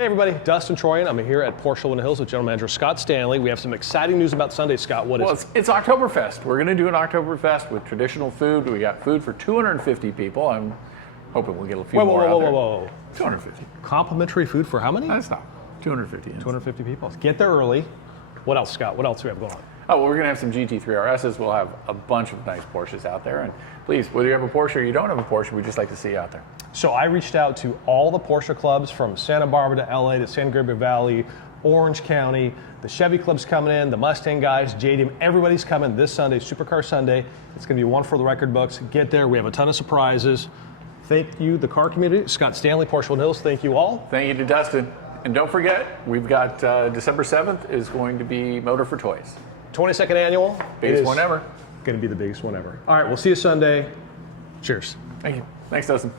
Hey everybody, Dustin Troyan. I'm here at Porsche Woodland Hills with General Manager Scott Stanley. We have some exciting news about Sunday, Scott. What is it? It's Octoberfest. We're going to do an Octoberfest with traditional food. We got food for 250 people. I'm hoping we'll get a few more out there. Whoa. 250. Complimentary food for how many? That's not 250. 250 people. Get there early. What else, Scott? What else do we have going on? Oh, well, we're going to have some GT3 RSs. We'll have a bunch of nice Porsches out there. And please, whether you have a Porsche or you don't have a Porsche, we'd just like to see you out there. So I reached out to all the Porsche clubs from Santa Barbara to LA to San Gabriel Valley, Orange County. The Chevy club's coming in, the Mustang guys, JDM, everybody's coming this Sunday, Supercar Sunday. It's going to be one for the record books. Get there. We have a ton of surprises. Thank you, the car community. Scott Stanley, Porsche Woodland Hills. Thank you all. Thank you to Dustin. And don't forget, we've got December 7th is going to be Motor for Toys. 22nd annual. Biggest one ever. Going to be the biggest one ever. All right, we'll see you Sunday. Cheers. Thank you. Thanks, Dustin.